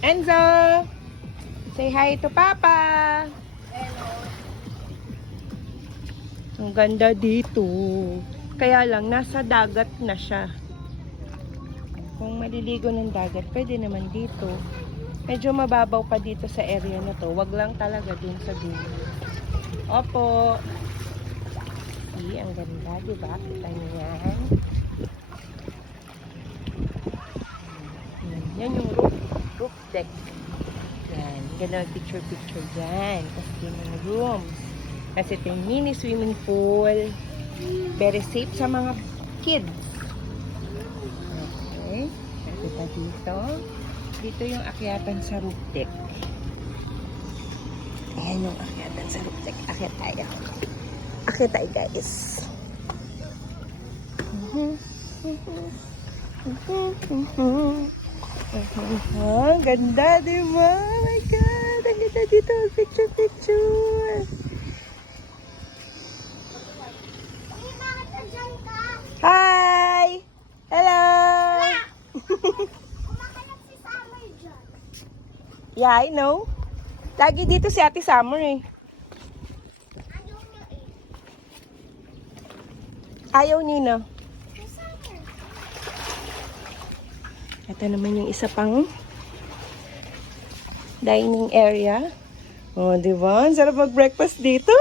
Enzo! Say hi to Papa! Ang ganda dito. Kaya lang, nasa dagat na siya. Kung maliligo ng dagat, pwede naman dito. Medyo mababaw pa dito sa area na to. Wag lang talaga dun sa dulo. Opo. Ang ganda, diba? Kita niyo yan. Yan yung roof deck. Yan. Ganda picture-picture dyan. Tapos yun yung rooms. Kasi ito yung mini swimming pool. Very safe sa mga kids. Okay. Kita dito. Dito yung akyatan sa roof deck. Ayan yung akyatan sa roof deck. Akyat tayo. Akyat tayo, guys. Ganda, diba? Oh my God! Ang ganda dito. Picture-picture. Hi! Hello! Yeah, I know. Lagi dito si Ate Summer eh. Ayaw Nina. Ito naman yung isa pang dining area. Oh, diba? Ang sarap mag-breakfast dito.